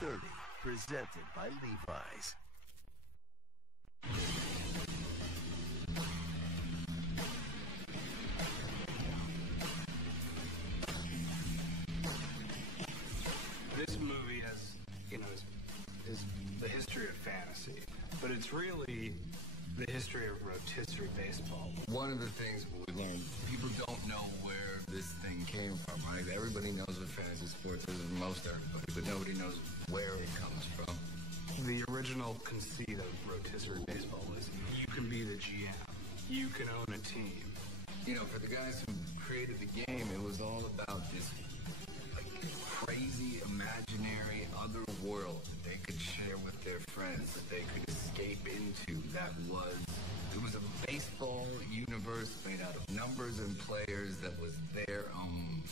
30, presented by Levi's. This movie has, is the history of fantasy, but it's really the history of rotisserie baseball. One of the things we learned, people don't know where this thing came from, right? Everybody knows what fantasy sports is, most everybody, but nobody knows where it comes from. The original conceit of rotisserie baseball was you can be the GM, you can own a team. For the guys who created the game, it was all about this crazy, imaginary other world that they could share with their friends, that they could escape into. It was a baseball universe made out of numbers and players that was their own.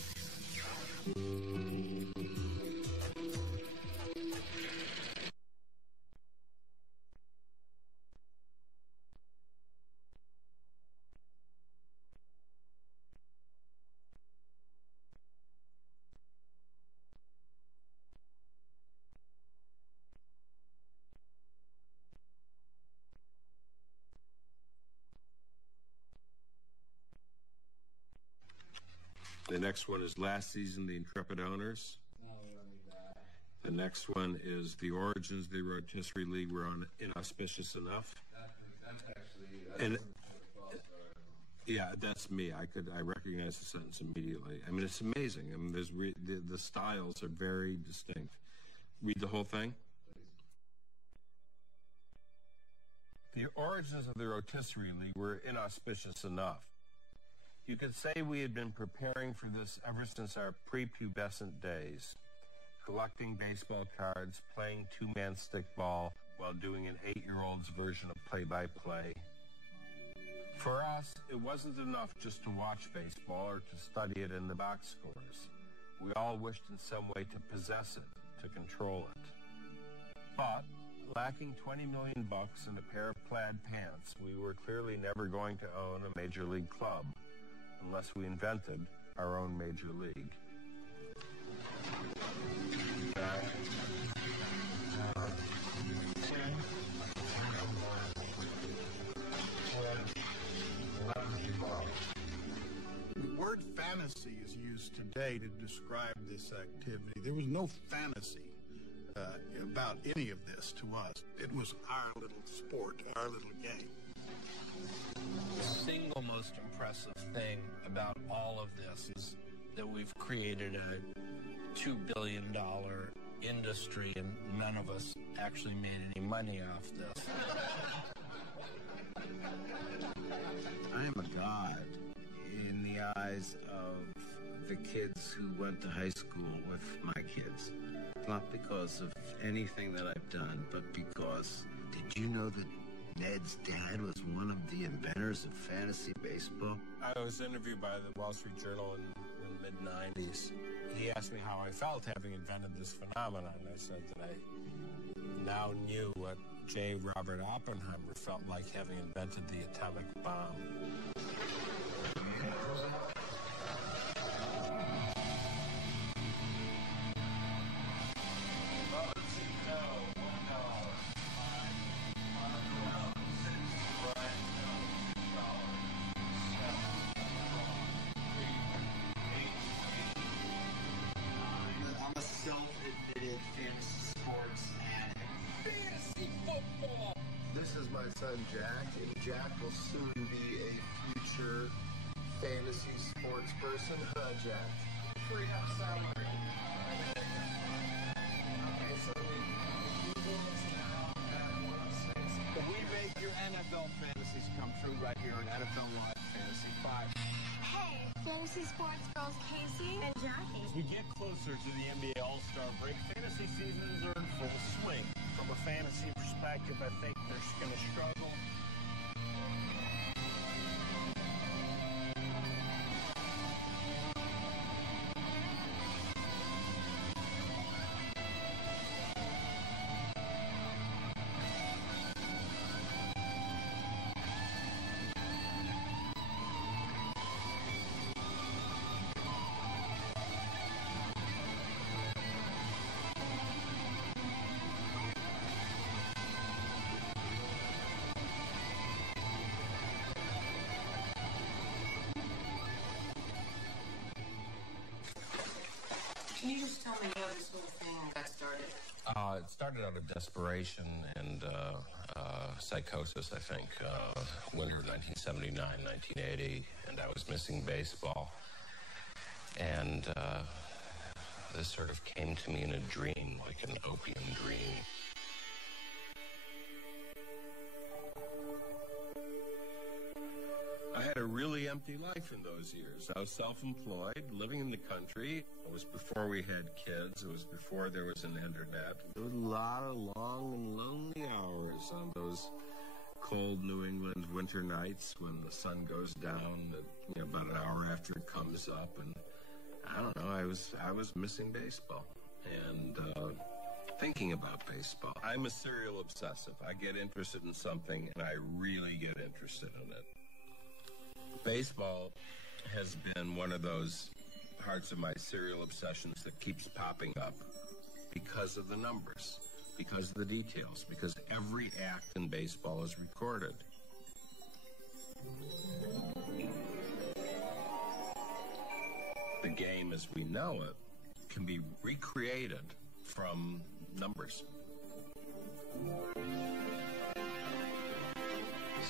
The next one is Last Season, The Intrepid Owners. The next one is The Origins of the Rotisserie League Were Inauspicious Enough. Yeah, that's me. I recognize the sentence immediately. I mean, it's amazing. I mean, the styles are very distinct. Read the whole thing. The origins of the Rotisserie League were inauspicious enough. You could say we had been preparing for this ever since our prepubescent days, collecting baseball cards, playing two-man stickball while doing an 8-year-old's version of play-by-play. For us, it wasn't enough just to watch baseball or to study it in the box scores. We all wished in some way to possess it, to control it. But, lacking $20 million and a pair of plaid pants, we were clearly never going to own a major league club, unless we invented our own major league. The word fantasy is used today to describe this activity. There was no fantasy about any of this to us. It was our little sport, our little game. The single most impressive thing about all of this is that we've created a $2 billion industry, and none of us actually made any money off this. I am a god in the eyes of the kids who went to high school with my kids. Not because of anything that I've done, but because, did you know that Ned's dad was one of the inventors of fantasy baseball? I was interviewed by the Wall Street Journal in the mid-90s. He asked me how I felt having invented this phenomenon. I said that I now knew what J. Robert Oppenheimer felt like having invented the atomic bomb. Self-admitted fantasy sports addict. Fantasy football! This is my son Jack, and Jack will soon be a future fantasy sports person. Huh, Jack? Free up salary. Okay, so we make your NFL fantasies come true right here on NFL Live Fantasy 5. Hey, fantasy sports girls Casey and Jackie. As we get closer to the NBA All-Star break, fantasy seasons are in full swing. From a fantasy perspective, I think they're going to struggle. It started out of desperation and psychosis, I think. Winter of 1979, 1980, and I was missing baseball. And this sort of came to me in a dream, like an opium dream. I had a really empty life in those years. I was self-employed, living in the country. It was before we had kids. It was before there was an internet. There was a lot of long and lonely hours on those cold New England winter nights when the sun goes down, about an hour after it comes up. And I don't know, I was missing baseball and thinking about baseball. I'm a serial obsessive. I get interested in something and I really get interested in it. Baseball has been one of those parts of my serial obsessions that keeps popping up because of the numbers, because of the details, because every act in baseball is recorded. The game as we know it can be recreated from numbers.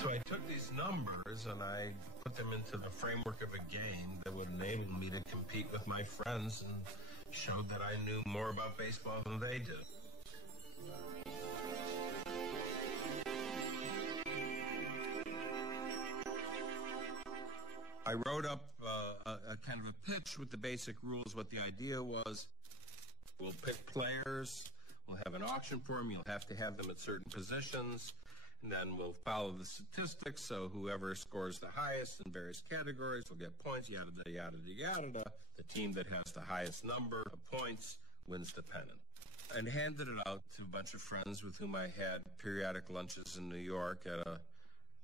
So I took these numbers and I put them into the framework of a game that would enable me to compete with my friends and showed that I knew more about baseball than they did. I wrote up a kind of a pitch with the basic rules. What the idea was, we'll pick players, we'll have an auction for them, you'll have to have them at certain positions, and then we'll follow the statistics, so whoever scores the highest in various categories will get points, yada, yada, yada, yada. The team that has the highest number of points wins the pennant. And handed it out to a bunch of friends with whom I had periodic lunches in New York at a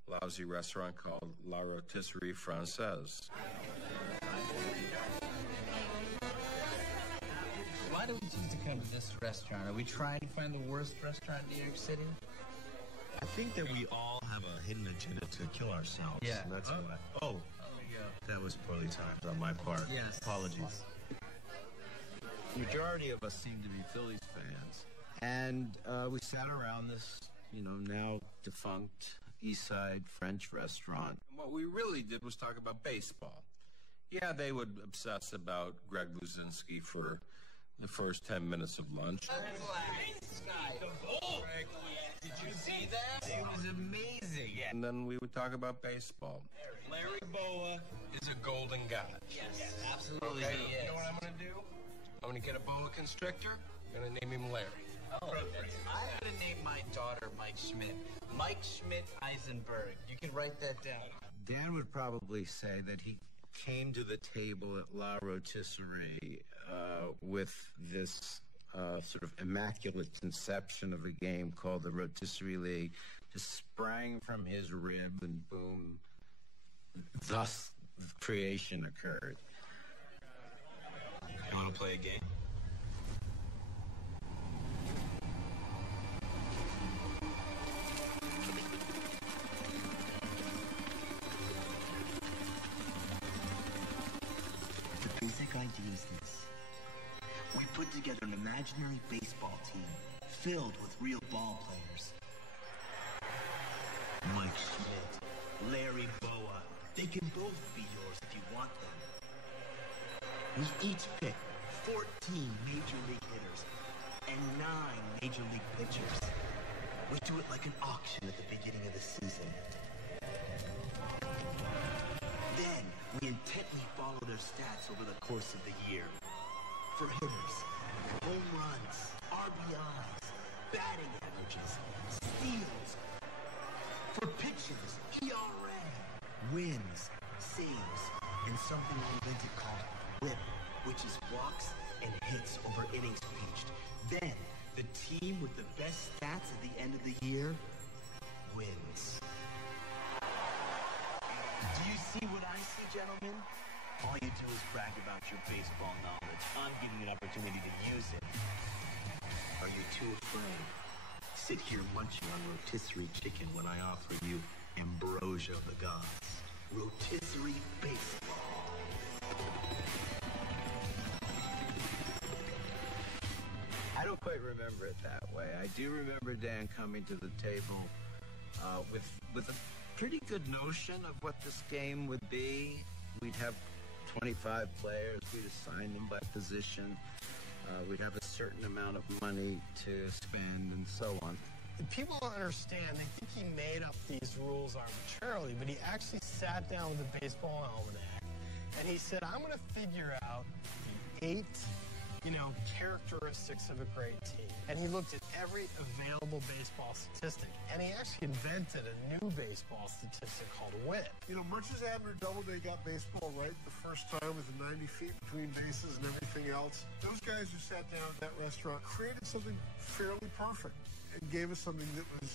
lousy restaurant called La Rotisserie Française. Why do we choose to come to this restaurant? Are we trying to find the worst restaurant in New York City? I think that we all have a hidden agenda to kill ourselves. Yeah. And that's why. Oh, that was poorly timed on my part. Yes. Apologies. The majority of us seem to be Phillies fans. And we sat around this, now defunct East Side French restaurant. And what we really did was talk about baseball. Yeah, they would obsess about Greg Luzinski for the first 10 minutes of lunch. Did you see that? It was amazing. And then we would talk about baseball. Larry Boa is a golden god. Yes, absolutely. Okay, he is. you know what I'm going to do? I'm going to get a boa constrictor. I'm going to name him Larry. Oh, I'm going to name my daughter Mike Schmidt. Mike Schmidt Eisenberg. You can write that down. Dan would probably say that he came to the table at La Rotisserie with this sort of immaculate conception of a game called the Rotisserie League, just sprang from his rib and boom, thus creation occurred. You want to play a game? The basic idea is this. We put together an imaginary baseball team filled with real ball players. Mike Schmidt, Larry Boa, they can both be yours if you want them. We each pick 14 major league hitters and 9 major league pitchers. We do it like an auction at the beginning of the season. Then we intently follow their stats over the course of the year. For hitters, home runs, RBIs, batting averages, steals. For pitchers, ERA, wins, saves, and something we invented called WHIP, which is walks and hits over innings pitched. Then, the team with the best stats at the end of the year wins. Do you see what I see, gentlemen? All you do is brag about your baseball knowledge. I'm giving you an opportunity to use it. Are you too afraid? Sit here munching on rotisserie chicken when I offer you ambrosia of the gods. Rotisserie baseball. I don't don't quite remember it that way. I do remember Dan coming to the table with a pretty good notion of what this game would be. We'd have 25 players. We'd assign them by position. We'd have a certain amount of money to spend and so on. People don't understand. They think he made up these rules arbitrarily, but he actually sat down with a baseball almanac and he said, I'm going to figure out the 8, characteristics of a great team. And he looked at every available baseball statistic, and he actually invented a new baseball statistic called WHIP. Much as Abner Doubleday got baseball right the first time with the 90 feet between bases and everything else, those guys who sat down at that restaurant created something fairly perfect and gave us something that was,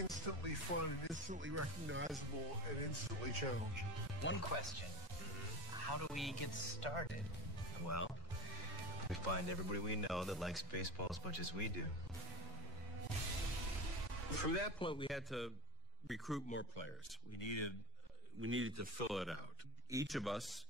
instantly fun and instantly recognizable and instantly challenging. One question. How do we get started? Well, we find everybody we know that likes baseball as much as we do. From that point, we had to recruit more players. We needed to fill it out. Each of us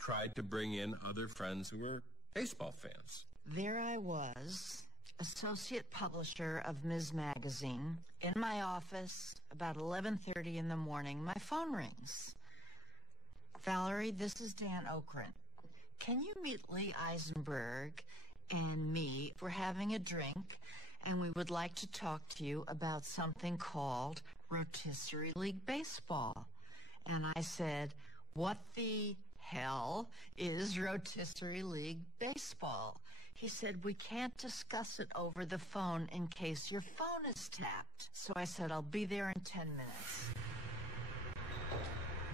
tried to bring in other friends who were baseball fans. There I was, associate publisher of Ms. Magazine, in my office about 11:30 in the morning. My phone rings. Valerie, this is Dan Okren. Can you meet Lee Eisenberg and me? We're having a drink, and we would like to talk to you about something called Rotisserie League Baseball. And I said, what the hell is Rotisserie League Baseball? He said, we can't discuss it over the phone in case your phone is tapped. So I said, I'll be there in 10 minutes.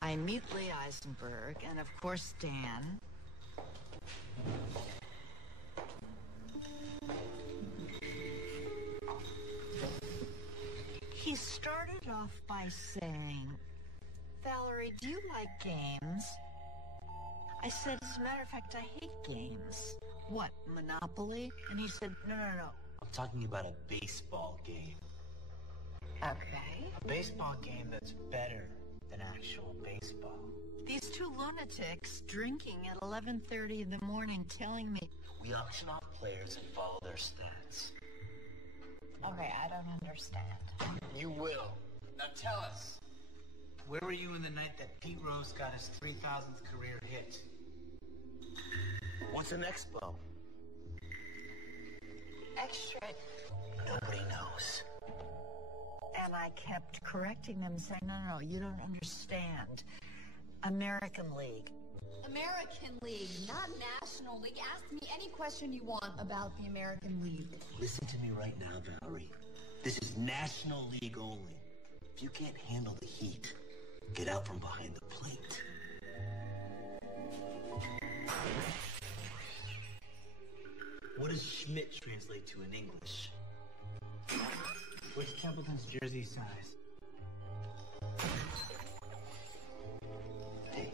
I meet Lee Eisenberg, and of course, Dan. He started off by saying, Valerie, do you like games? I said, as a matter of fact, I hate games. What, Monopoly? And he said, no. I'm talking about a baseball game. Okay. A baseball game that's better than actual baseball. These two lunatics drinking at 11:30 in the morning telling me, we auction off players and follow their stats. Okay, I don't understand. You will. Now tell us, where were you in the night that Pete Rose got his 3,000th career hit? What's an expo? Extra. Nobody knows. And I kept correcting them, saying, no, you don't understand. American League. American League, not National League. Ask me any question you want about the American League. Listen to me right now, Valerie. This is National League only. If you can't handle the heat, get out from behind the plate. What does Schmidt translate to in English? What's Templeton's jersey size? Hey,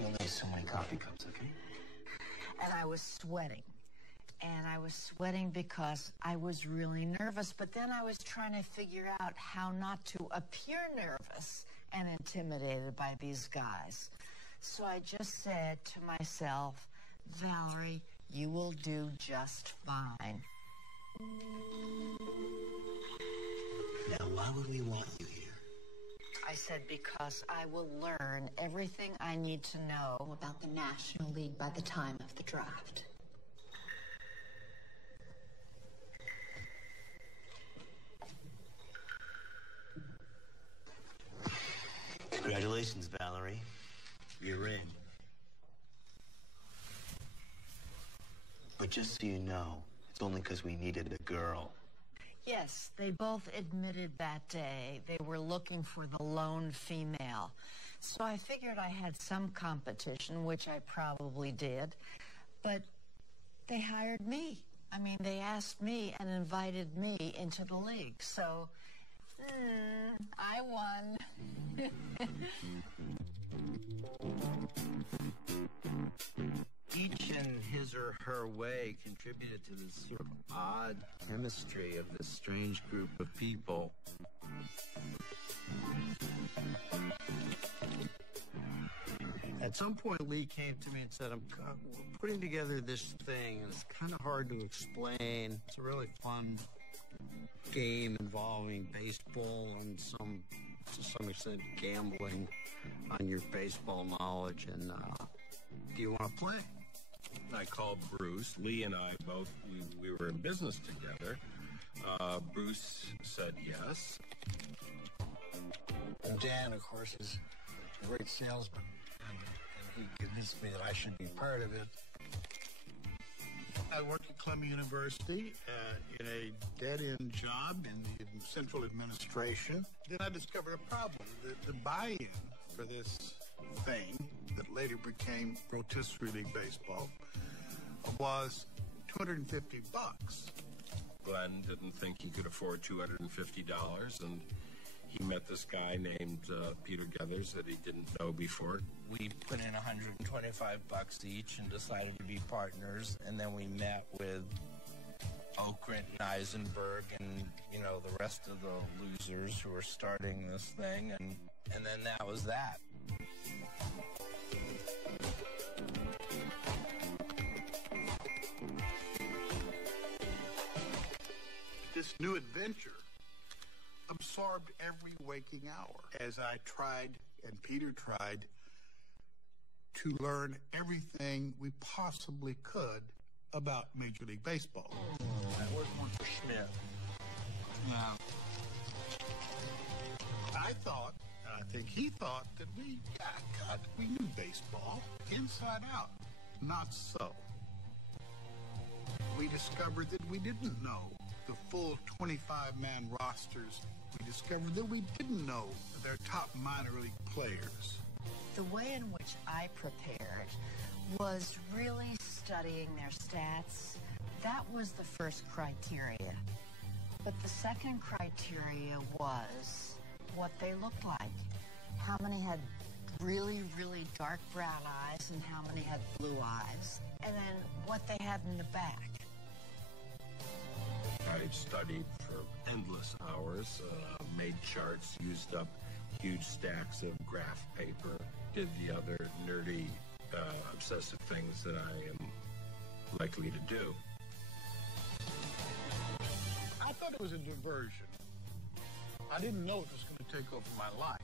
we only use so many coffee cups, okay? And I was sweating. And I was sweating because I was really nervous, but then I was trying to figure out how not to appear nervous and intimidated by these guys. So I just said to myself, Valerie, you will do just fine. Now, why would we want you here? I said, because I will learn everything I need to know About the National League by the time of the draft. Congratulations, Valerie. You're in. But just so you know, it's only because we needed a girl. Yes, they both admitted that day they were looking for the lone female. So I figured I had some competition, which I probably did, but they hired me. I mean, they asked me and invited me into the league, so I won. Each in his or her way contributed to this sort of odd chemistry of this strange group of people. At some point, Lee came to me and said, I'm putting together this thing, and it's kind of hard to explain. It's a really fun game involving baseball and to some extent, gambling on your baseball knowledge. And do you want to play? I called Bruce. Lee and I both, we were in business together. Bruce said yes. And Dan, of course, is a great salesman. And he convinced me that I should be part of it. I worked at Columbia University in a dead-end job in the central administration. Then I discovered a problem. The buy-in for this thing that later became Rotisserie League Baseball was $250. Glenn didn't think he could afford $250, and he met this guy named Peter Gethers that he didn't know before. We put in $125 each and decided to be partners, and then we met with Okrent and Eisenberg and, the rest of the losers who were starting this thing, and then that was that. This new adventure absorbed every waking hour as I tried, and Peter tried, to learn everything we possibly could about Major League Baseball. I worked one for Schmidt. Now, I thought, and I think he thought, that we knew baseball inside out. Not so. We discovered that we didn't know the full 25-man rosters. We discovered that we didn't know their top minor league players. The way in which I prepared was really studying their stats. That was the first criteria. But the second criteria was what they looked like. How many had really, really dark brown eyes and how many had blue eyes. And then what they had in the back. I studied for endless hours, made charts, used up huge stacks of graph paper, did the other nerdy, obsessive things that I am likely to do. I thought it was a diversion. I didn't know it was going to take over my life.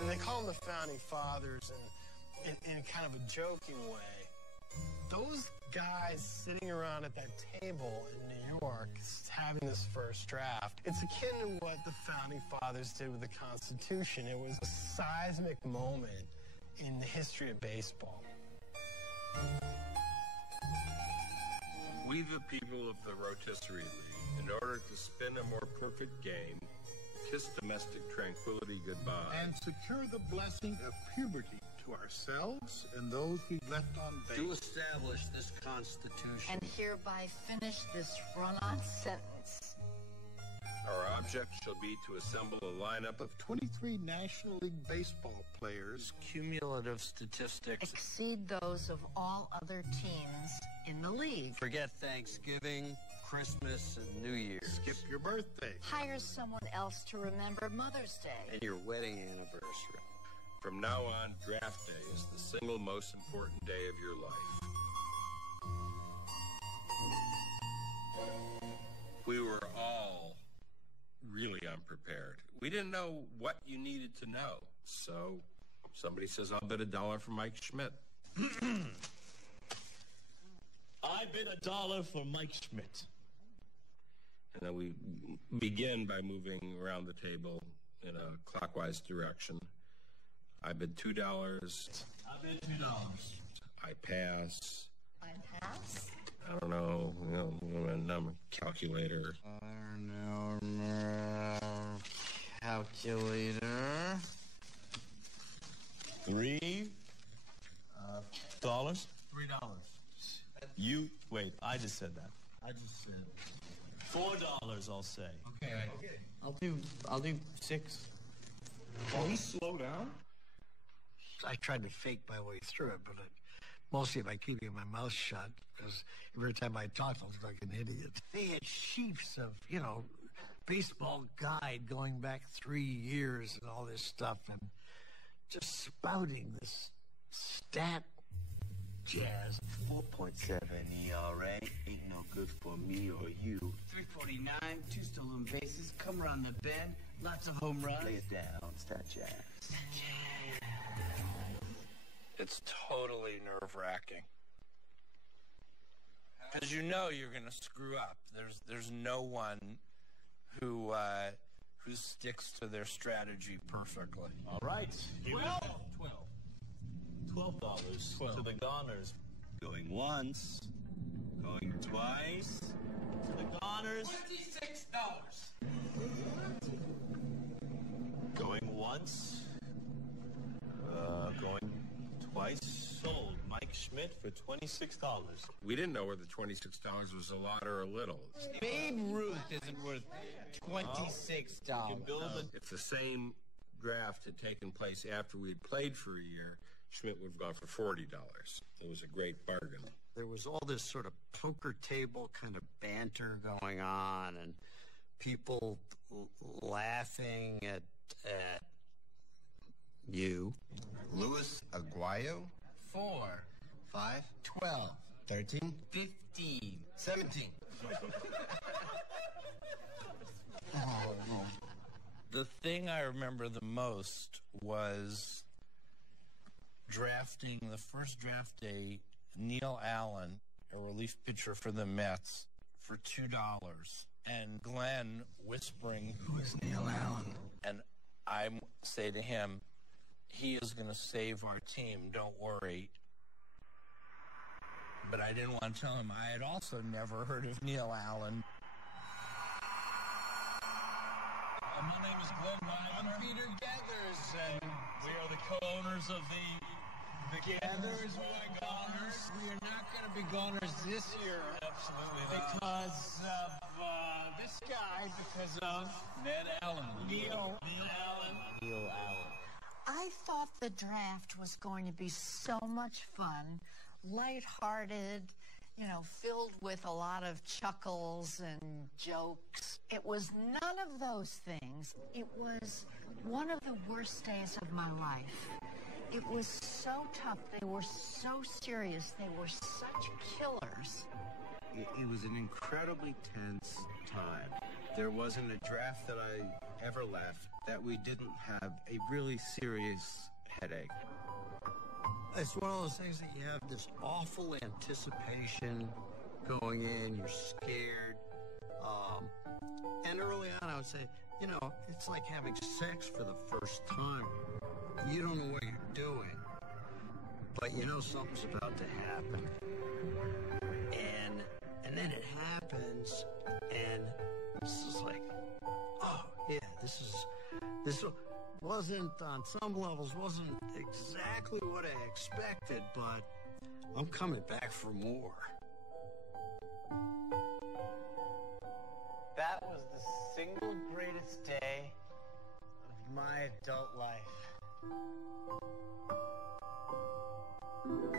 And they call them the Founding Fathers in kind of a joking way. Those guys sitting around at that table in New York having this first draft, it's akin to what the Founding Fathers did with the Constitution. It was a seismic moment in the history of baseball. We, the people of the Rotisserie League, in order to spin a more perfect game, kiss domestic tranquility goodbye, and secure the blessing of puberty to ourselves and those we've left on base. To establish this Constitution. And hereby finish this run-on sentence. Our object shall be to assemble a lineup of 23 National League Baseball players. Cumulative statistics exceed those of all other teams in the league. Forget Thanksgiving, Christmas, and New Year's. Skip your birthday. Hire someone else to remember Mother's Day. And your wedding anniversary. From now on, draft day is the single most important day of your life. We were all really unprepared. We didn't know what you needed to know. So somebody says, I'll bet $1 for Mike Schmidt. I bid $1 for Mike Schmidt. And then we begin by moving around the table in a clockwise direction. I bid $2. I bid $2. I pass. I pass. I don't know, number calculator. Calculator. $3. $3. You wait. I just said that. I just said $4. I'll say. Okay. I'll do 6. Can we slow down? I tried to fake my way through it, but mostly by keeping my mouth shut, because every time I talked, I looked like an idiot. They had sheets of, baseball guide going back 3 years and all this stuff, and just spouting this stat jazz. 4.7 ERA ain't no good for me or you. 349, 2 stolen bases, come around the bend, lots of home runs. Lay it down, stat jazz. It's totally nerve-wracking. Because you know you're going to screw up. There's no one who sticks to their strategy perfectly. All right. $12 to the Goners. Going once, going twice. To the Goners. $26. Going once. Going twice. Sold. Mike Schmidt for $26. We didn't know whether $26 was a lot or a little. Babe Ruth isn't worth $26. If the same draft had taken place after we had played for a year, Schmidt would have gone for $40. It was a great bargain. there was all this sort of poker table kind of banter going on and people laughing at you. Luis Aguayo? 4, 5, 12, 13, 15, 17. The thing I remember the most was drafting the first draft day, Neil Allen, a relief pitcher for the Mets, for $2. And Glenn whispering, "Who is Neil Allen?" And I say to him, "He is going to save our team, don't worry." But I didn't want to tell him I had also never heard of Neil Allen. My name is Glenn Meyer. I'm Peter Gathers, and We are the co-owners of the Gathers were goners. We are not going to be goners this year. Absolutely not. Because of this guy, because of Ned Allen. Neil Allen. Neil Allen. I thought the draft was going to be so much fun, lighthearted, you know, filled with a lot of chuckles and jokes. It was none of those things. It was one of the worst days of my life. It was so tough. They were so serious. They were such killers. It was an incredibly tense time. There wasn't a draft that I ever left that we didn't have a really serious headache. It's one of those things that you have this awful anticipation going in. You're scared. And early on, I would say, you know, it's like having sex for the first time. You don't know what you're doing, but you know something's about to happen. And then it happens, and it's just like, oh, yeah, this wasn't, on some levels, wasn't exactly what I expected, but I'm coming back for more. That was the single greatest day of my adult life.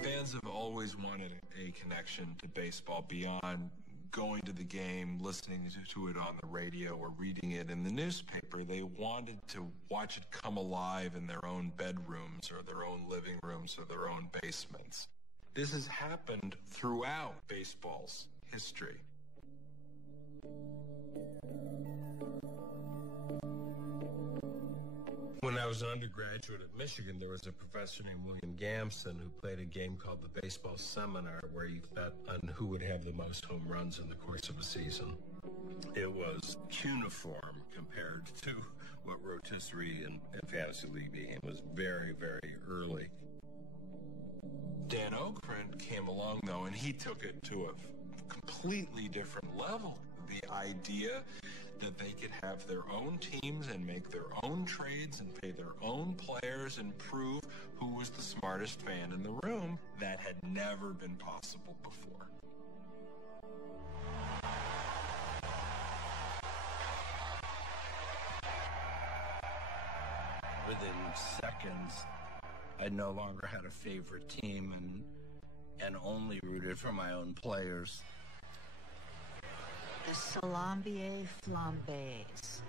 Fans have always wanted a connection to baseball beyond going to the game, listening to it on the radio, or reading it in the newspaper. They wanted to watch it come alive in their own bedrooms or their own living rooms or their own basements. This has happened throughout baseball's history. When I was an undergraduate at Michigan, there was a professor named William Gamson who played a game called the Baseball Seminar, where you bet on who would have the most home runs in the course of a season. It was cuneiform compared to what rotisserie and fantasy league became. It was very, very early. Dan Okrent came along, though, and he took it to a completely different level. The idea that they could have their own teams and make their own trades and pay their own players and prove who was the smartest fan in the room, that had never been possible before. Within seconds, I no longer had a favorite team and only rooted for my own players. The Salambier Flambés,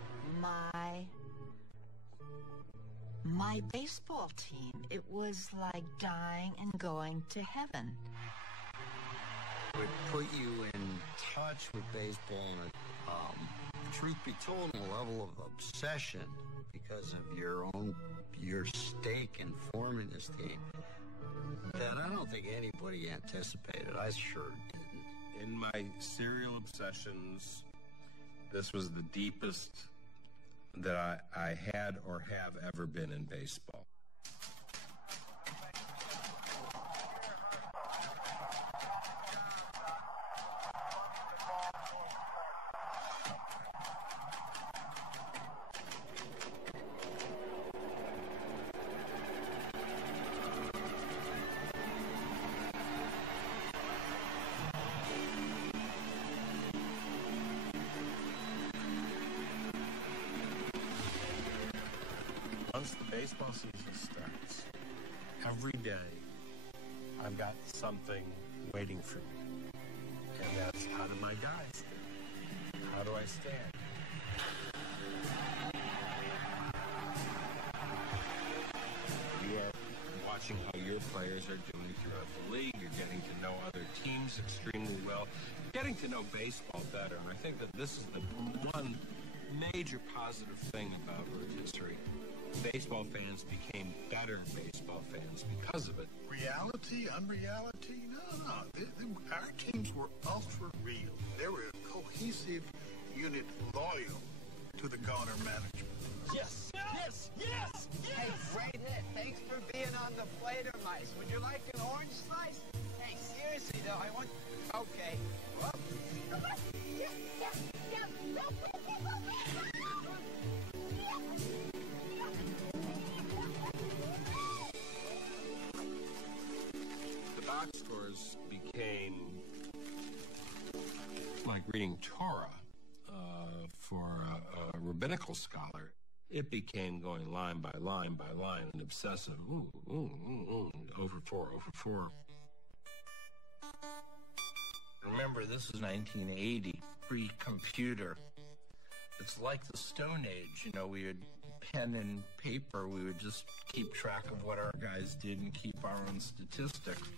my baseball team. It was like dying and going to heaven. It would put you in touch with baseball and, truth be told, a level of obsession because of your stake in forming this team that I don't think anybody anticipated. I sure didn't. In my serial obsessions, this was the deepest that I had or have ever been in baseball. Once the baseball season starts, every day I've got something waiting for me. And that's, how do my guys do? How do I stand? You are watching how your players are doing throughout the league. You're getting to know other teams extremely well. You're getting to know baseball better. And I think that this is the one major positive thing about rotisserie. Baseball fans became better baseball fans because of it. Reality, unreality? No. Our teams were ultra real. They were a cohesive unit loyal to the Garner management. Yes! Yes! Yes! Yes! Hey, great hit. Thanks for being on the Flater Mice. Would you like an orange slice? Hey, seriously, though, I want... Okay. Whoop. The box scores became like reading Torah for a rabbinical scholar. It became going line by line by line, an obsessive, over four. Remember, this is 1980, pre-computer. It's like the Stone Age. You know, we had pen and paper. We would just keep track of what our guys did and keep our own statistics.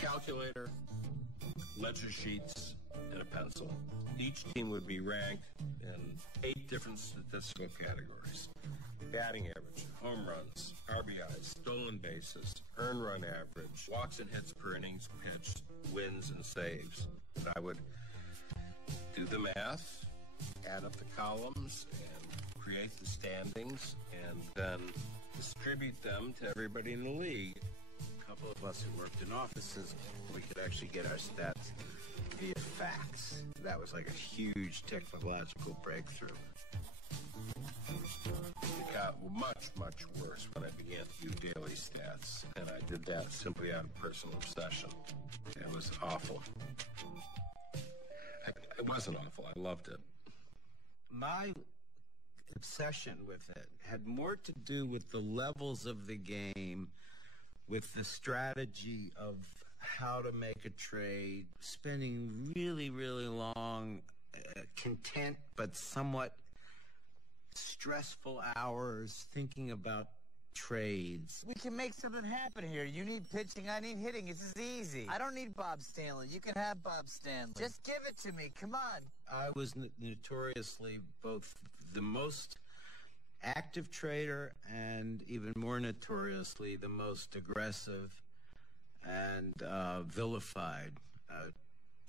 Calculator, ledger sheets, and a pencil. Each team would be ranked in 8 different statistical categories. Batting average, home runs, RBIs, stolen bases, earned run average, walks and hits per innings pitched, wins and saves. And I would do the math, add up the columns, and create the standings, and then distribute them to everybody in the league. A couple of us who worked in offices, we could actually get our stats via fax. That was like a huge technological breakthrough. It got much, much worse when I began to do daily stats, and I did that simply out of personal obsession. It was awful. It wasn't awful. I loved it. My obsession with it had more to do with the levels of the game, with the strategy of how to make a trade, spending really, really long, content but somewhat stressful hours thinking about trades. We can make something happen here. You need pitching, I need hitting. This is easy. I don't need Bob Stanley. You can have Bob Stanley. Just give it to me. Come on. I was notoriously both the most active trader and even more notoriously the most aggressive and vilified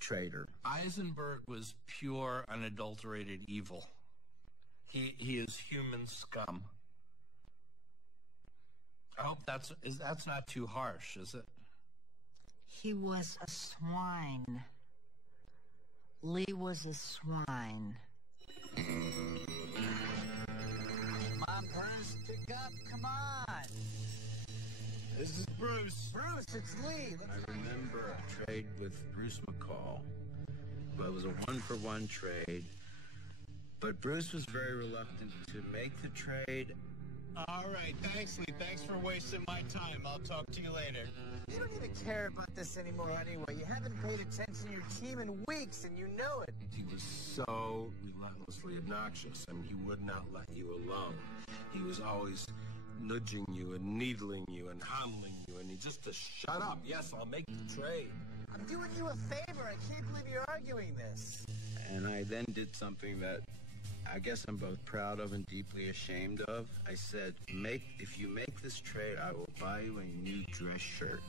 trader. Eisenberg was pure, unadulterated evil. He is human scum. I hope that's not too harsh, is it? He was a swine. Lee was a swine. Come on, Bruce, pick up. Come on. This is Bruce. Bruce, it's Lee. I remember a trade with Bruce McCall. It was a one-for-one trade. But Bruce was very reluctant to make the trade. All right, thanks, Lee. Thanks for wasting my time. I'll talk to you later. You don't even care about this anymore anyway. You haven't paid attention to your team in weeks, and you know it. He was so relentlessly obnoxious. I mean, he would not let you alone. He was always nudging you and needling you and handling you, and he just to shut up. Yes, I'll make the trade. I'm doing you a favor. I can't believe you're arguing this. And I then did something that I guess I'm both proud of and deeply ashamed of. I said, if you make this trade, I will buy you a new dress shirt.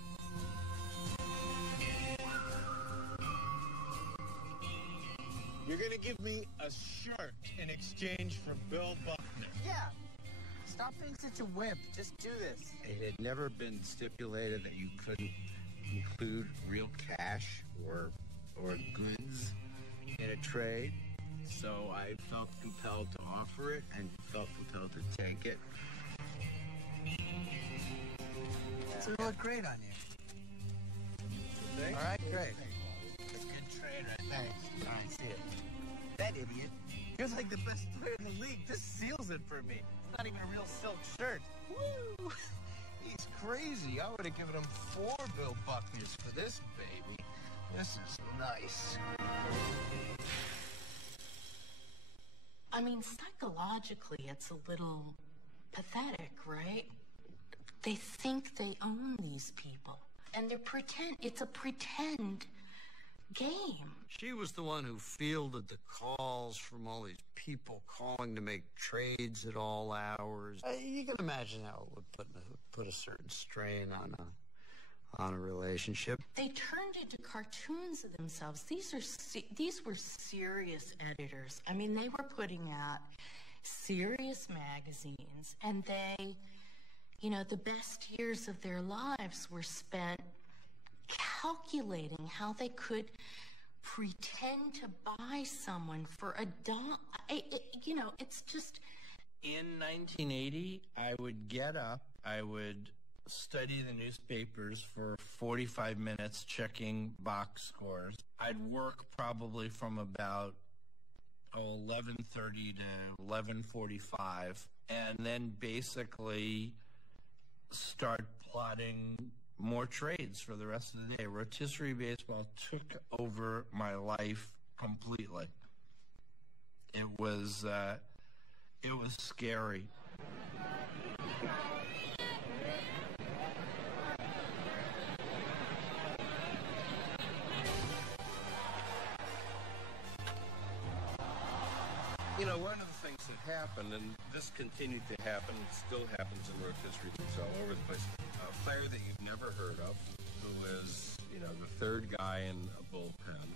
You're going to give me a shirt in exchange for Bill Buckner. Yeah. Stop being such a wimp. Just do this. It had never been stipulated that you couldn't include real cash or goods in a trade. So I felt compelled to offer it and felt compelled to take it. It's going to look great on you. All right, great. It's a good trade, right? Thanks. All right, see it. That idiot. You're like the best player in the league. This seals it for me. It's not even a real silk shirt. Woo! He's crazy. I would have given him 4 Bill Buckners for this baby. This is nice. I mean, psychologically, it's a little pathetic, right? They think they own these people, and it's a pretend game. She was the one who fielded the calls from all these people calling to make trades at all hours. You can imagine how it would put a certain strain on a relationship. They turned into cartoons of themselves. These were serious editors. I mean, they were putting out serious magazines, and they, the best years of their lives were spent calculating how they could pretend to buy someone for $1. It's just... In 1980, I would get up, I would study the newspapers for 45 minutes checking box scores. I'd work probably from about 11:30 to 11:45, and then basically start plotting more trades for the rest of the day. Rotisserie baseball took over my life completely. It was scary. One of the things that happened, and this continued to happen, it still happens in rotisserie leagues all over the place. A player that you've never heard of, who is, the third guy in a bullpen,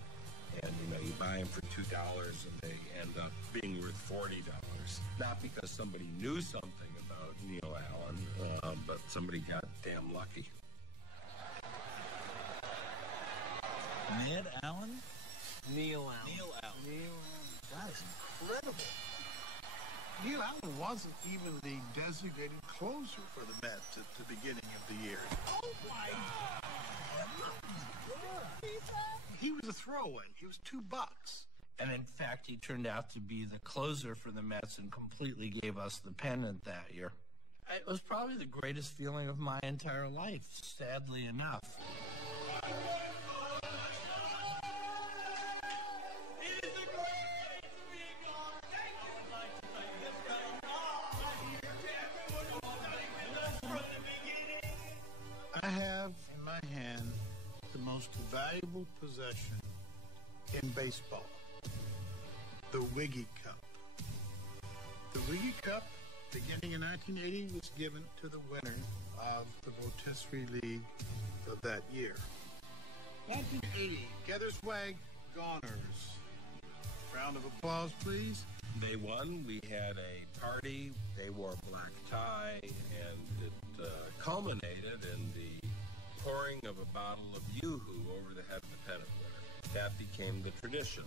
and, you buy him for $2 and they end up being worth $40. Not because somebody knew something about Neil Allen, but somebody got damn lucky. Ned Allen? Neil Allen. Neil Allen. That is incredible. Neil Allen wasn't even the designated closer for the Mets at the beginning of the year. Oh, my God. He was a throw-in. He was $2. And in fact, he turned out to be the closer for the Mets and completely gave us the pennant that year. It was probably the greatest feeling of my entire life, sadly enough. my hand the most valuable possession in baseball, the Wiggy Cup. The Wiggy Cup, beginning in 1980, was given to the winner of the Rotisserie League of that year. 1980, Getherswag Goners. Round of applause, please. They won. We had a party. They wore a black tie, and it culminated in the pouring of a bottle of Yoo-Hoo over the head of the pennant winner. That became the tradition.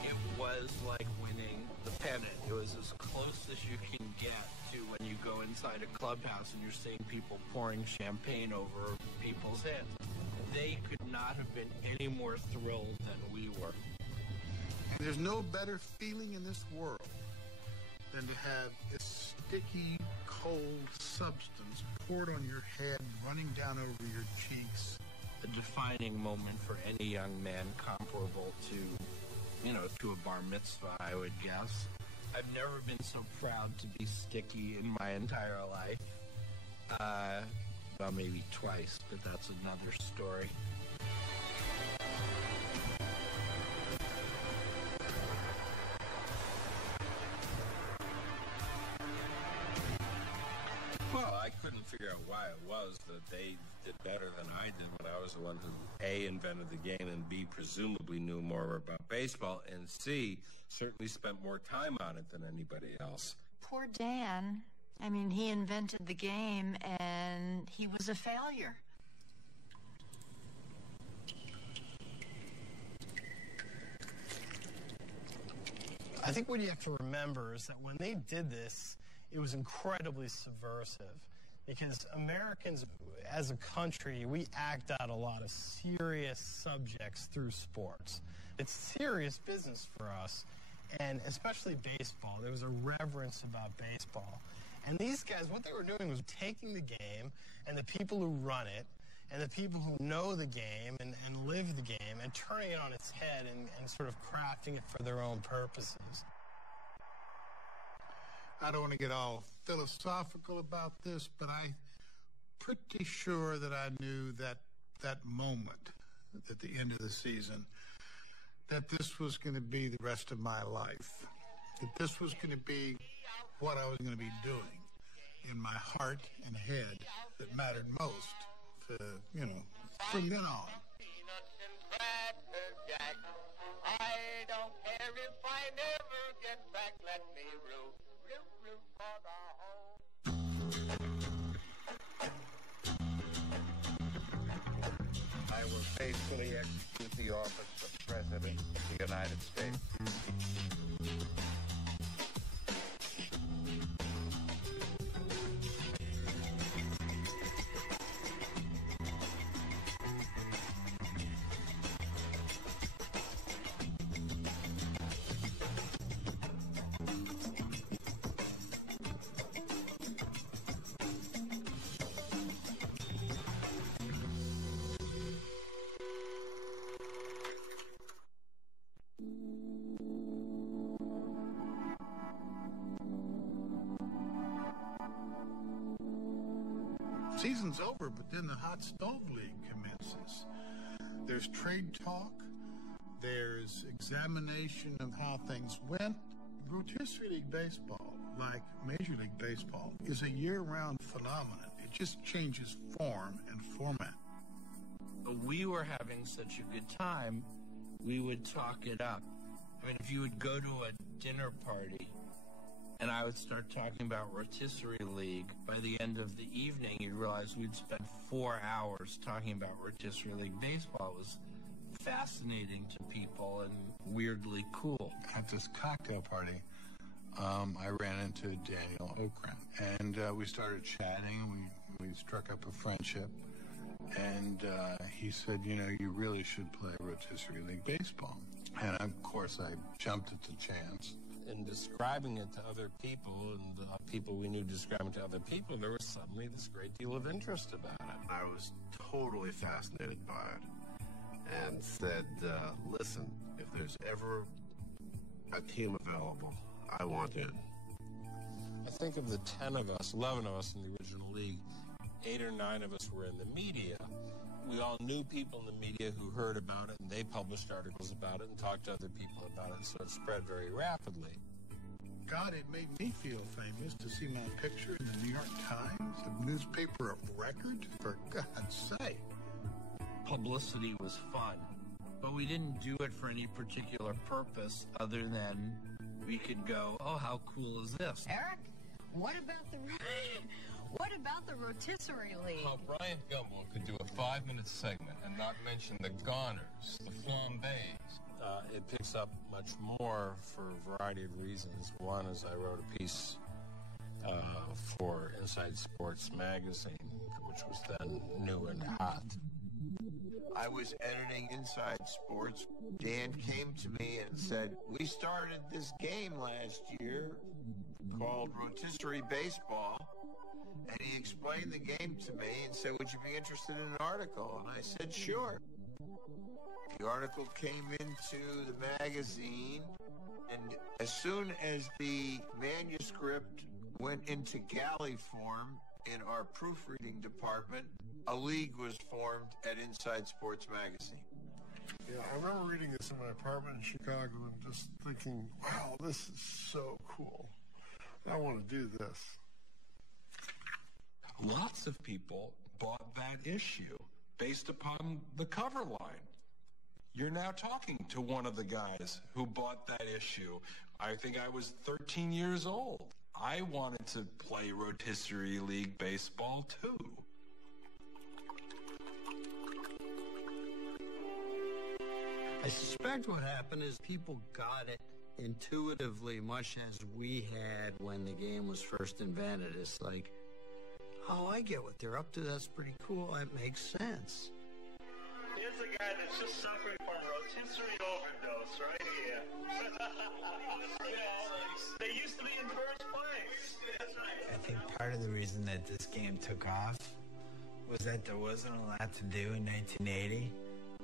It was like winning the pennant. It was as close as you can get to when you go inside a clubhouse and you're seeing people pouring champagne over people's heads. They could not have been any more thrilled than we were. And there's no better feeling in this world than to have a sticky, cold substance poured on your head, running down over your cheeks. A defining moment for any young man comparable to, to a bar mitzvah, I would guess. I've never been so proud to be sticky in my entire life. Well, maybe twice, but that's another story. Well, I couldn't figure out why it was that they did better than I did when I was the one who, A, invented the game, and B, presumably knew more about baseball, and C, certainly spent more time on it than anybody else. Poor Dan. I mean, he invented the game, and he was a failure. I think what you have to remember is that when they did this, it was incredibly subversive because Americans, as a country, we act out a lot of serious subjects through sports. It's serious business for us, and especially baseball. There was a reverence about baseball. And these guys, what they were doing was taking the game and the people who run it and the people who know the game and live the game and turning it on its head and sort of crafting it for their own purposes. I don't want to get all philosophical about this, but I'm pretty sure that I knew that moment at the end of the season that this was going to be the rest of my life, that this was going to be what I was going to be doing in my heart and head that mattered most for, from then on. I don't care if I never get back, let me root for the home. I will faithfully execute the office of President of the United States. Season's over, but then the Hot Stove League commences. There's trade talk. There's examination of how things went. Rotisserie League baseball, like Major League Baseball, is a year-round phenomenon. It just changes form and format. We were having such a good time, we would talk it up. I mean, if you would go to a dinner party and I would start talking about Rotisserie League, by the end of the evening, you realize we'd spent 4 hours talking about Rotisserie League baseball. It was fascinating to people and weirdly cool. At this cocktail party, I ran into Daniel Okran, and we started chatting. We struck up a friendship, and he said, you really should play Rotisserie League baseball. And of course, I jumped at the chance. In describing it to other people, and the people we knew describing it to other people, there was suddenly this great deal of interest about it. I was totally fascinated by it and said, listen, if there's ever a team available, I want in. I think of the 10 of us, 11 of us in the original league, 8 or 9 of us were in the media. We all knew people in the media who heard about it, and they published articles about it and talked to other people about it, so it spread very rapidly. God, it made me feel famous to see my picture in the New York Times, a newspaper of record, for God's sake. Publicity was fun, but we didn't do it for any particular purpose other than we could go, oh, how cool is this? Eric, what about the rotisserie league? How Brian Gumbel could do a 5-minute segment and not mention the goners, the flambés. It picks up much more for a variety of reasons. One is I wrote a piece for Inside Sports magazine, which was then new and hot. I was editing Inside Sports. Dan came to me and said, we started this game last year called Rotisserie Baseball. And he explained the game to me and said, would you be interested in an article? And I said, sure. The article came into the magazine, and as soon as the manuscript went into galley form in our proofreading department, a league was formed at Inside Sports magazine. Yeah, I remember reading this in my apartment in Chicago and just thinking, wow, this is so cool. I want to do this. Lots of people bought that issue based upon the cover line. You're now talking to one of the guys who bought that issue. I think I was 13 years old. I wanted to play rotisserie league baseball too. I suspect what happened is people got it intuitively, much as we had when the game was first invented. It's like, oh, I get what they're up to. That's pretty cool. That makes sense. Here's a guy that's just suffering from rotisserie overdose right here. They used to be in first place. That's right. I think part of the reason that this game took off was that there wasn't a lot to do in 1980.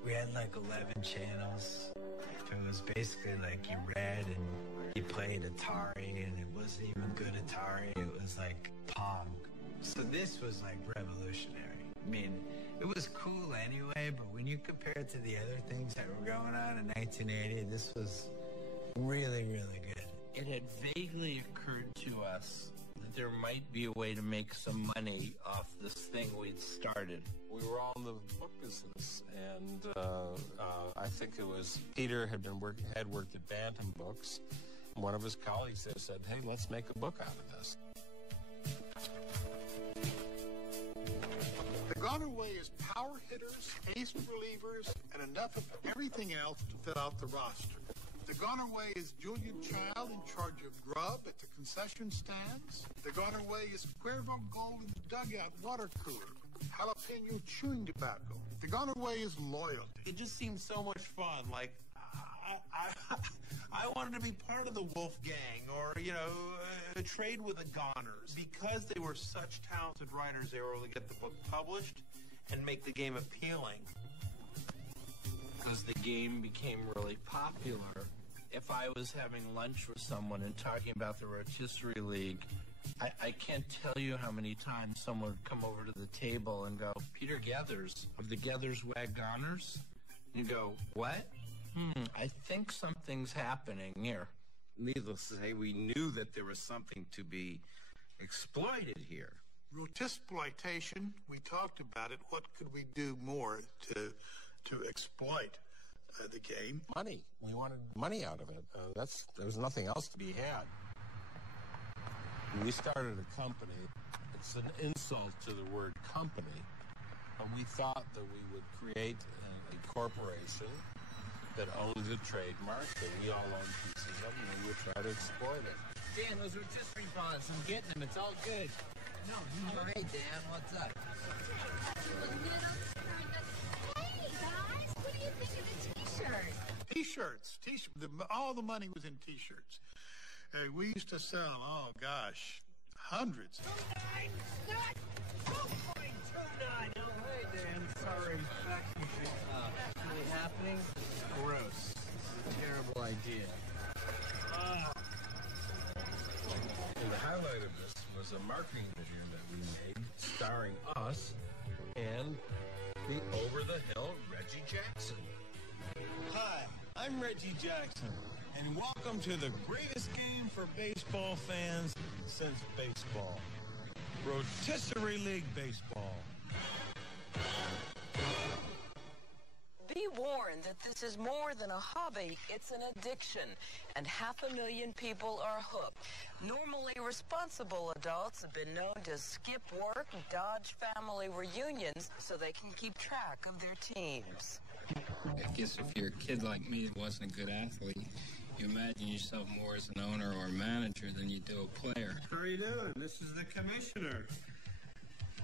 We had like 11 channels. So it was basically like you read and you played Atari, and it wasn't even good Atari. It was like Pong. So this was like revolutionary. I mean, it was cool anyway, but when you compare it to the other things that were going on in 1980, this was really, really good. It had vaguely occurred to us that there might be a way to make some money off this thing we'd started. We were all in the book business, and I think it was Peter had worked at Bantam Books. One of his colleagues there said, hey, let's make a book out of this. The Goner Way is power hitters, ace relievers, and enough of everything else to fill out the roster. The Goner Way is Julian Child in charge of grub at the concession stands. The Goner Way is Cuervo Gold in the dugout water cooler. Jalapeno chewing tobacco. The Goner Way is loyalty. It just seemed so much fun. Like, I wanted to be part of the Wolf Gang, or, you know, trade with the Goners. Because they were such talented writers, they were able to get the book published and make the game appealing. Because the game became really popular. If I was having lunch with someone and talking about the Rotisserie League, I can't tell you how many times someone would come over to the table and go, Peter Gethers of the Gethers Wagoners? You go, what? I think something's happening here. Needless to say, we knew that there was something to be exploited here. Rotisploitation, we talked about it. What could we do more to exploit the game? Money. We wanted money out of it. There was nothing else to be had. We started a company. It's an insult to the word company. But we thought that we would create a corporation that owned the trademark, that we all own pieces of, and we would try to exploit it. Dan, those rotisserie bonds, I'm getting them. It's all good. No, all right, Dan, what's up? Hey, guys, what do you think of the T-shirts? T-shirts. All the money was in T-shirts. We used to sell, oh gosh, hundreds. 2.29. Oh, hey, Dan. Sorry. That's really happening? Gross. Terrible idea. And the highlight of this was a marketing vision that we made starring us and the over-the-hill Reggie Jackson. Hi, I'm Reggie Jackson, and welcome to the greatest game for baseball fans since baseball. Rotisserie League Baseball. Be warned that this is more than a hobby, it's an addiction, and 500,000 people are hooked. Normally responsible adults have been known to skip work and dodge family reunions so they can keep track of their teams. I guess if you're a kid like me that wasn't a good athlete, you imagine yourself more as an owner or a manager than you do a player. How are you doing? This is the commissioner.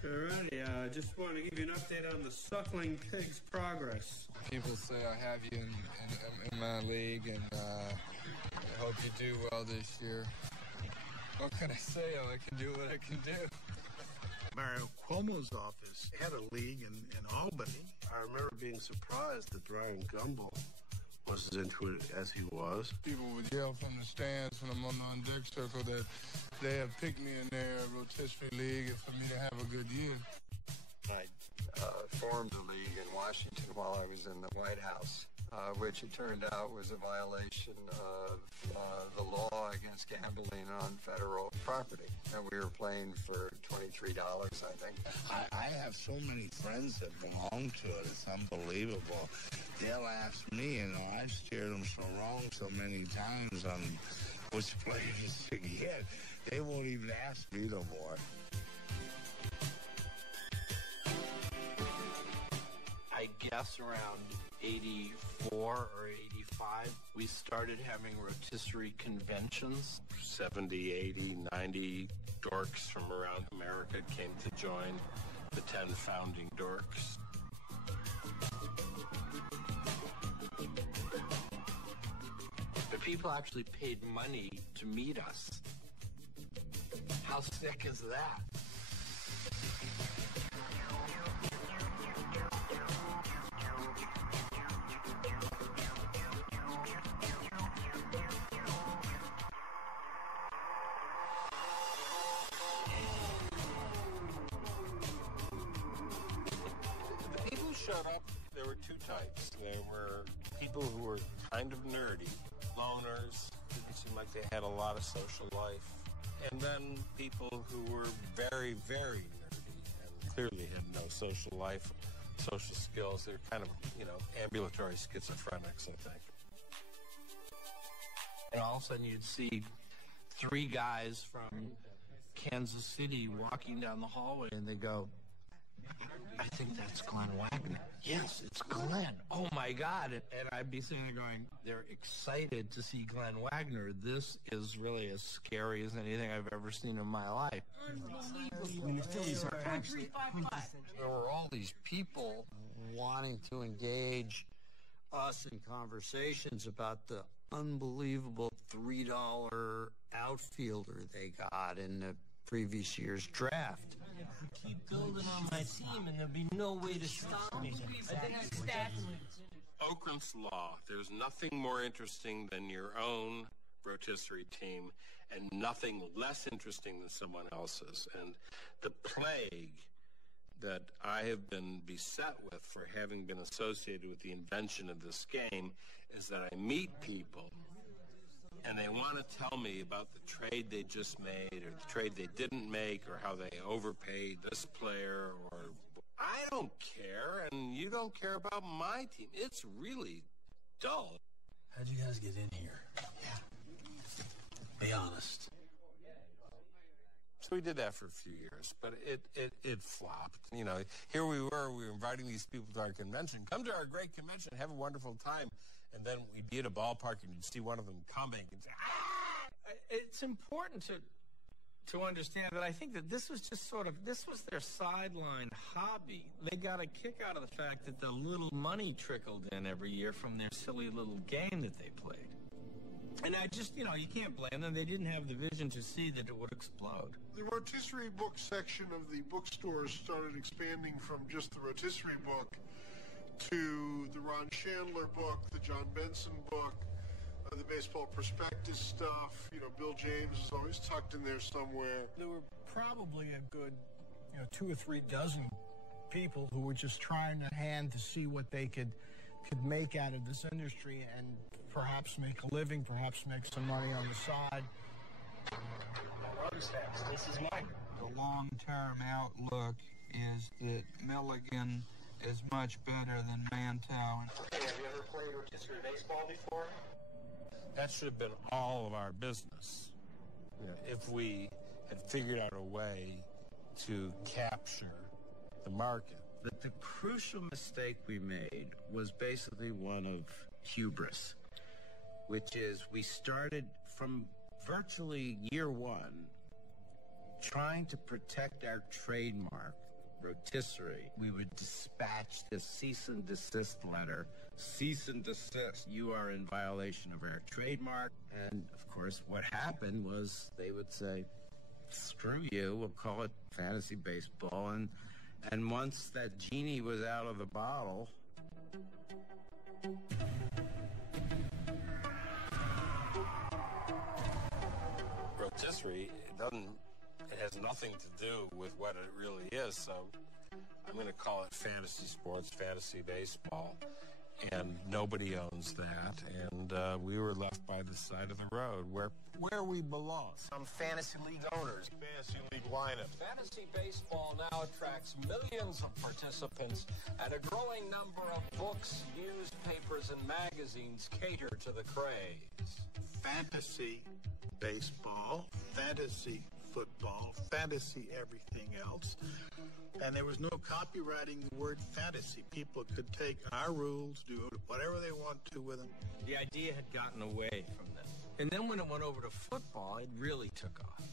Alrighty, just want to give you an update on the suckling pig's progress. People say I have you in my league, and I hope you do well this year. What can I say? I can do what I can do. Mario Cuomo's office had a league in Albany. I remember being surprised that Brian Gumbel was as into it as he was. People would yell from the stands when I'm on deck circle that they have picked me in their rotisserie league and for me to have a good year. I formed a league in Washington while I was in the White House, which it turned out was a violation of the law against gambling on federal property. And we were playing for $23, I think. I have so many friends that belong to it. It's unbelievable. They'll ask me, I've steered them so wrong so many times on which players to get. They won't even ask me no more. I guess around 84 or 85, we started having rotisserie conventions. 70, 80, 90 dorks from around America came to join the 10 founding dorks. The people actually paid money to meet us. How sick is that? The people who showed up, there were two types. There were people who were kind of nerdy, loners, didn't seem like they had a lot of social life. And then people who were very, very nerdy and clearly had no social life, social skills. They're kind of, ambulatory schizophrenics, I think. And all of a sudden you'd see three guys from Kansas City walking down the hallway and they go, I think that's Glenn Wagner. Yes, it's Glenn. Oh my God. And I'd be sitting there going, they're excited to see Glenn Wagner. This is really as scary as anything I've ever seen in my life. When the Phillies are actually there were all these people wanting to engage us in conversations about the unbelievable $3 outfielder they got in the previous year's draft. Keep building on my team, and there'll be no way to stop me. I think I'm stacking. Okrent's Law. There's nothing more interesting than your own rotisserie team and nothing less interesting than someone else's. And the plague that I have been beset with for having been associated with the invention of this game is that I meet people and they want to tell me about the trade they just made or the trade they didn't make or how they overpaid this player or I don't care and you don't care about my team. It's really dull. How'd you guys get in here? Be honest. So we did that for a few years, but it flopped. Here we were inviting these people to our convention. Come to our great convention, have a wonderful time. And then we'd be at a ballpark and you'd see one of them coming and say, ah! It's important to understand that I think that this was their sideline hobby. They got a kick out of the fact that the little money trickled in every year from their silly little game that they played. And I just, you can't blame them. They didn't have the vision to see that it would explode. The rotisserie book section of the bookstores started expanding from just the rotisserie book to the Ron Chandler book, the John Benson book, the baseball prospectus stuff. Bill James is always tucked in there somewhere. There were probably a good 2 or 3 dozen people who were just trying their hand to see what they could make out of this industry and perhaps make a living, perhaps make some money on the side. This is mine. The long-term outlook is that Milligan is much better than Mantow. Have you ever played rotisserie baseball before? That should have been all of our business. If we had figured out a way to capture the market. But the crucial mistake we made was basically one of hubris, which is we started from virtually year one trying to protect our trademark, rotisserie. We would dispatch this cease and desist letter. Cease and desist. You are in violation of our trademark. And, of course, what happened was they would say, screw you, we'll call it fantasy baseball. And once that genie was out of the bottle... Rotisserie, it has nothing to do with what it really is, so I'm going to call it fantasy sports, fantasy baseball, and nobody owns that, and we were left by the side of the road where we belong. Some fantasy league owners. Fantasy league lineup. Fantasy baseball now attracts millions of participants, and a growing number of books, newspapers, and magazines cater to the craze. Fantasy baseball, fantasy football, fantasy everything else. And there was no copywriting the word fantasy. People could take our rules, do whatever they want to with them. The idea had gotten away from them. And then when it went over to football, it really took off.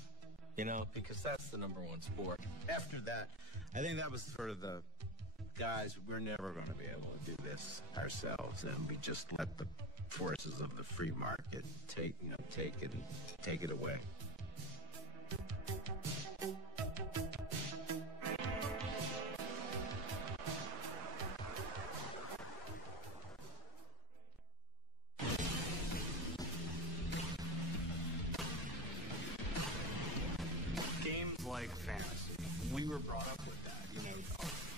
Because that's the number one sport. After that, I think that was sort of the, guys, we're never going to be able to do this ourselves, and we just let the forces of the free market take it away. Games like fantasy, we were brought up with that,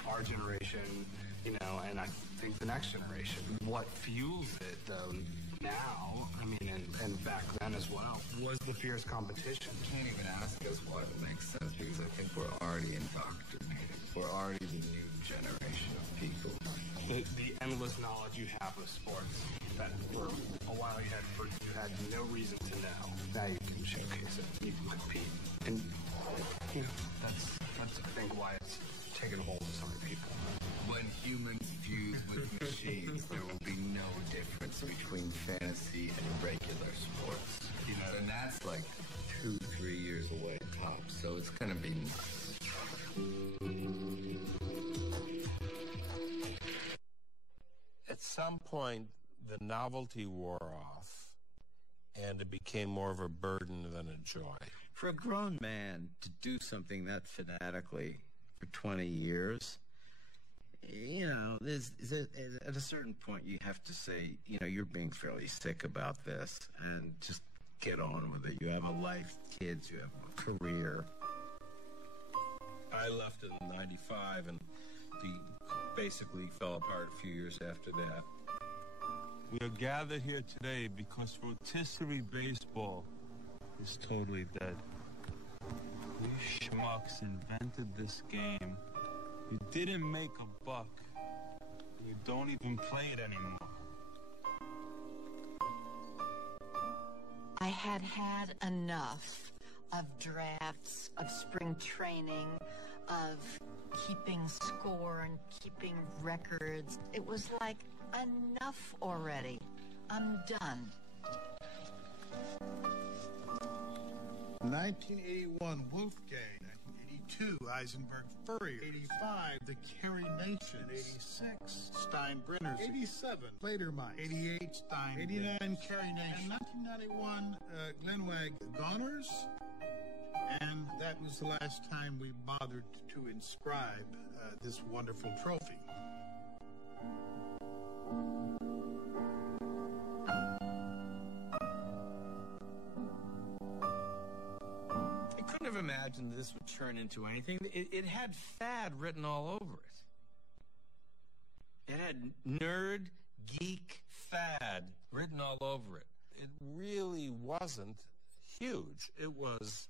our generation, and I think the next generation. What fuels it, though, now, and back then as well, was the fierce competition. You can't even ask us what makes sense because I think we're already indoctrinated. We're already the new generation of people. The endless knowledge you have of sports that for a while you had no reason to know. Now you can showcase it. You can compete. And that's I think why it's taken hold of so many people. When humans fuse with machines, there will be no difference between fantasy and regular sports. And that's like 2-3 years away tops, so it's gonna be nuts. At some point, the novelty wore off, and it became more of a burden than a joy. For a grown man to do something that fanatically for 20 years, at a certain point you have to say, you're being fairly sick about this and just get on with it. You have a life, kids, you have a career. I left in 95 and basically fell apart a few years after that. We are gathered here today because rotisserie baseball is totally dead. We schmucks invented this game. You didn't make a buck. You don't even play it anymore. I had enough of drafts, of spring training, of keeping score and keeping records. It was like, enough already. I'm done. 1981, Wolfgang. 1982, Eisenberg Furrier. 85, The Carrie Nations. 86, Steinbrenners. 87, Ledermeister. 88, Stein. 89, Carrie Nations. And 1991, Glenwag Goners. And that was the last time we bothered to inscribe this wonderful trophy. I couldn't have imagined imagined this would turn into anything. It had fad written all over it. It had nerd, geek, fad written all over it. It really wasn't huge. It was,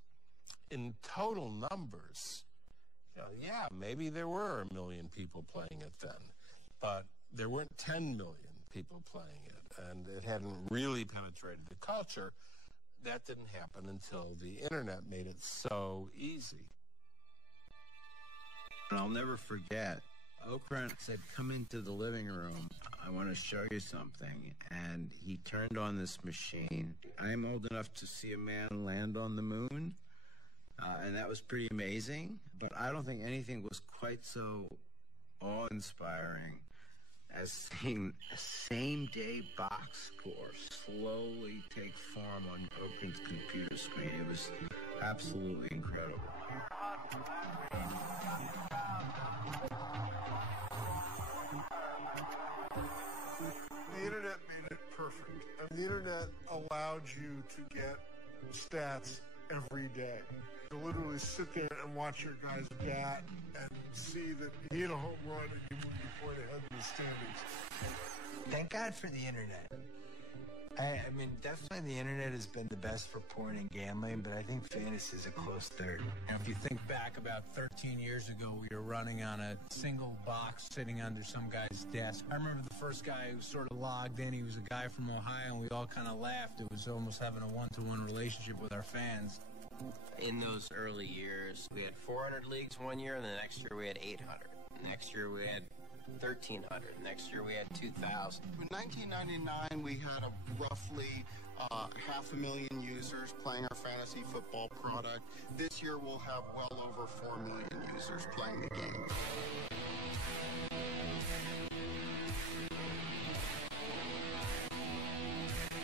in total numbers, yeah, maybe there were 1 million people playing it then, but there weren't 10 million people playing it, and it hadn't really penetrated the culture. That didn't happen until the internet made it so easy. I'll never forget, Okren said, come into the living room. I want to show you something. And he turned on this machine. I'm old enough to see a man land on the moon. And that was pretty amazing. But I don't think anything was quite so awe-inspiring as seeing a same-day box score slowly take form on Okren's computer screen. It was absolutely incredible. The internet made it perfect. And the internet allowed you to get stats every day. To literally sit there and watch your guy's bat and see that he hit a home run and you moved your point ahead in the standings. Thank God for the internet. I mean, definitely the internet has been the best for porn and gambling, but I think fantasy is a close third. And if you think back about 13 years ago, we were running on a single box sitting under some guy's desk. I remember the first guy who sort of logged in. He was a guy from Ohio, and we all kind of laughed. It was almost having a one-to-one relationship with our fans. In those early years, we had 400 leagues one year, and the next year we had 800. Next year we had 1,300. Next year we had 2,000. In 1999, we had roughly 500,000 users playing our fantasy football product. This year we'll have well over 4 million users playing the game.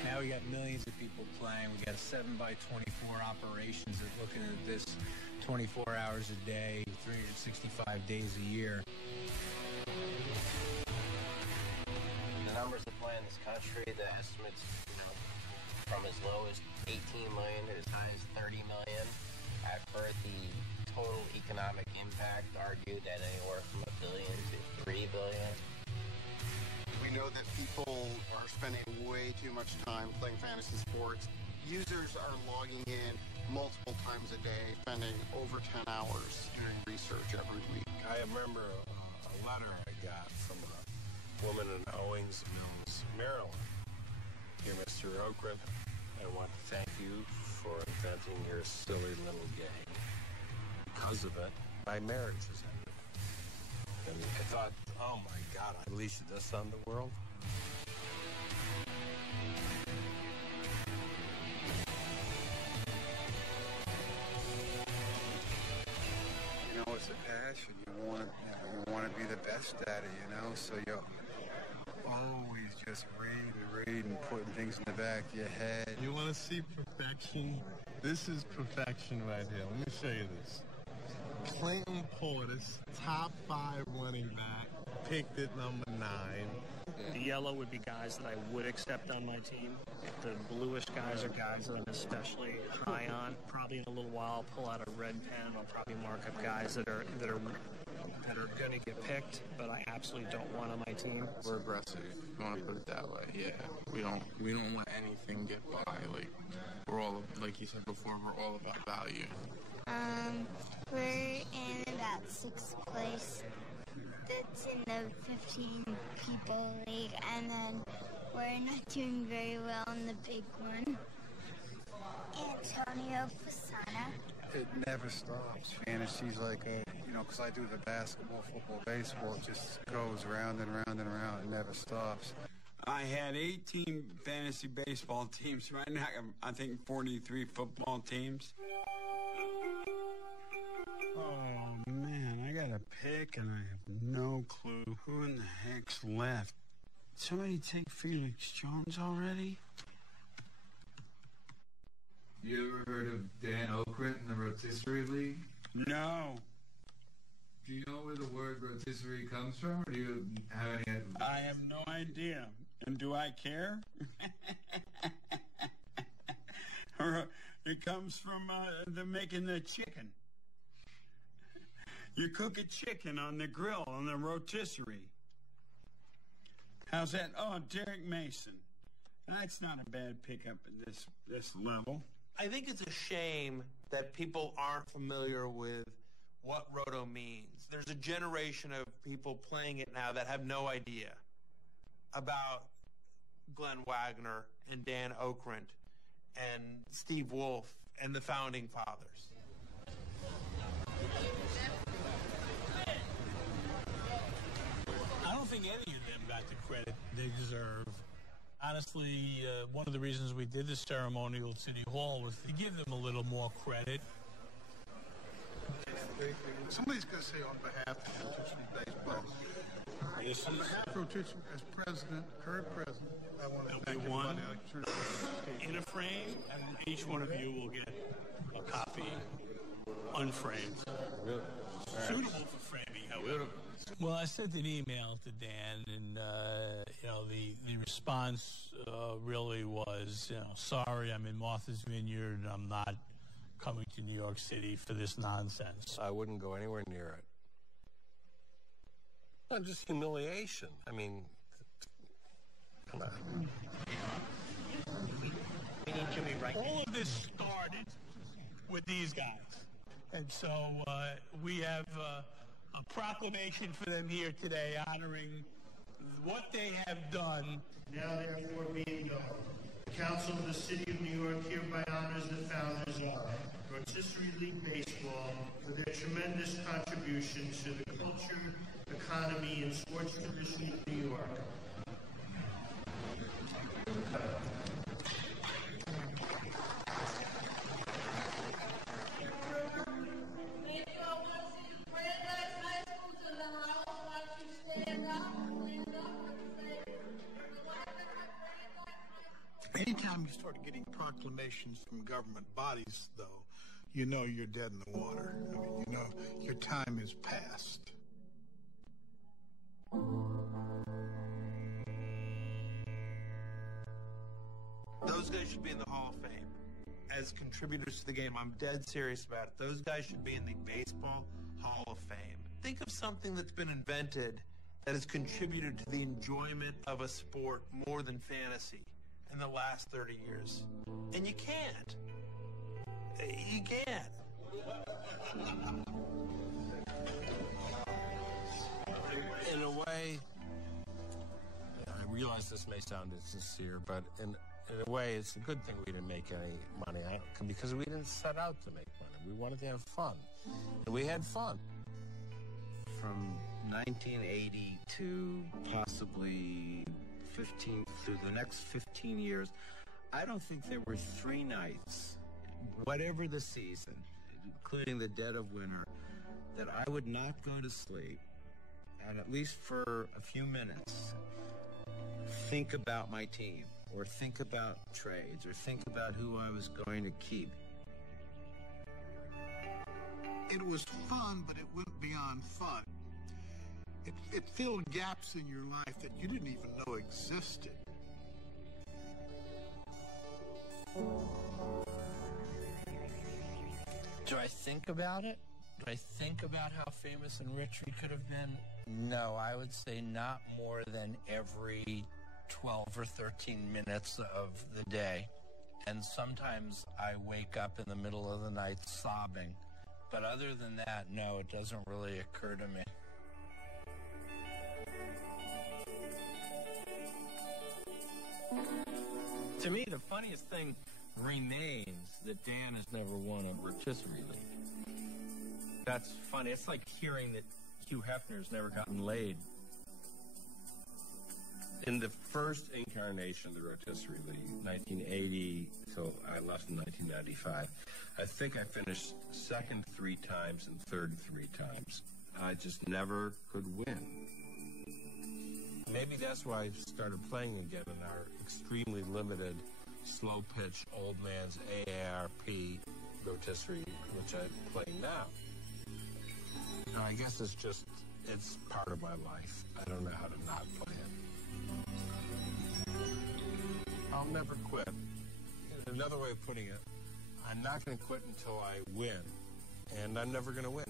Now we got millions of people playing. We got 7x24 operations that are looking at this 24 hours a day, 365 days a year. The numbers that play in this country, the estimates, from as low as 18 million to as high as 30 million. I've heard the total economic impact argued at anywhere from $1 billion to $3 billion. We know that people are spending way too much time playing fantasy sports. Users are logging in multiple times a day, spending over 10 hours doing research every week. I remember a letter I got from a woman in Owings Mills, Maryland. Dear Mr. Okren, I want to thank you for inventing your silly little game. Because of it, my marriage has ended. And I thought, oh my God, I unleashed this on the world. You know, it's a passion. You want to be the best at it, so you're always just reading, putting things in the back of your head. You want to see perfection? This is perfection right here. Let me show you this. Clinton Portis, top 5 running back, picked at number 9. The yellow would be guys that I would accept on my team. The bluish guys are guys that I'm especially high on. Probably in a little while, I'll pull out a red pen and I'll probably mark up guys that are going to get picked, but I absolutely don't want on my team. We're aggressive. You want to put it that way? Yeah. We don't let anything get by. We're all, like you said before, we're all about value. We're in about 6th place. That's in the 15 people league, and then we're not doing very well in the big one. Antonio Fasana. It never stops. Fantasy's like, because I do the basketball, football, baseball, it just goes round and round and round. It never stops. I had 18 fantasy baseball teams. Right now, I think 43 football teams. Oh, man, I got a pick, and I have no clue who in the heck's left. Somebody take Felix Jones already? You ever heard of Dan Okren in the Rotisserie League? No. Do you know where the word rotisserie comes from, or do you have any idea? I have no idea. And do I care? It comes from the making the chicken. You cook a chicken on the grill, on the rotisserie. How's that? Oh, Derek Mason. That's not a bad pickup at this level. I think it's a shame that people aren't familiar with what roto means. There's a generation of people playing it now that have no idea about Glenn Wagner and Dan Okrent and Steve Wolf and the Founding Fathers. I don't think any of them got the credit they deserve. Honestly, one of the reasons we did the ceremonial at City Hall was to give them a little more credit. Somebody's going to say on behalf of Rotisserie Baseball. This is Rotisserie, as president, current president, I want to thank one everybody. in a frame, and each one of you will get a copy, unframed. Suitable for framing, however. Well, I sent an email to Dan, and the response really was, sorry, I'm in Martha's Vineyard, I'm not coming to New York City for this nonsense. I wouldn't go anywhere near it. Not just humiliation. I mean, come on. All of this started with these guys. And so we have a proclamation for them here today honoring what they have done. Now therefore being known, the Council of the City of New York hereby honors the founders of Rotisserie League Baseball for their tremendous contributions to the culture, economy, and sports tradition of New York. Anytime you start getting proclamations from government bodies, though, you know you're dead in the water. I mean, you know your time is past. Those guys should be in the Hall of Fame as contributors to the game. I'm dead serious about it. Those guys should be in the Baseball Hall of Fame. Think of something that's been invented that has contributed to the enjoyment of a sport more than fantasy in the last 30 years. And you can't. You can't. In a way, I realize this may sound insincere, but in a way, it's a good thing we didn't make any money because we didn't set out to make money. We wanted to have fun. And we had fun. From 1980 to possibly through the next 15 years, I don't think there were 3 nights, whatever the season, including the dead of winter, that I would not go to sleep and at least for a few minutes think about my team or think about trades or think about who I was going to keep. It was fun, but it went beyond fun. It filled gaps in your life that you didn't even know existed. Do I think about it? Do I think about how famous and rich we could have been? No, I would say not more than every 12 or 13 minutes of the day. And sometimes I wake up in the middle of the night sobbing. But other than that, no, it doesn't really occur to me. To me, the funniest thing remains that Dan has never won a rotisserie league. That's funny. It's like hearing that Hugh Hefner's never gotten laid. In the first incarnation of the Rotisserie League, 1980 till I left in 1995, I think I finished second 3 times and third 3 times. I just never could win. Maybe that's why I started playing again in our extremely limited, slow-pitch, old man's AARP rotisserie, which I play now. And I guess it's part of my life. I don't know how to not play it. I'll never quit. Another way of putting it, I'm not going to quit until I win, and I'm never going to win.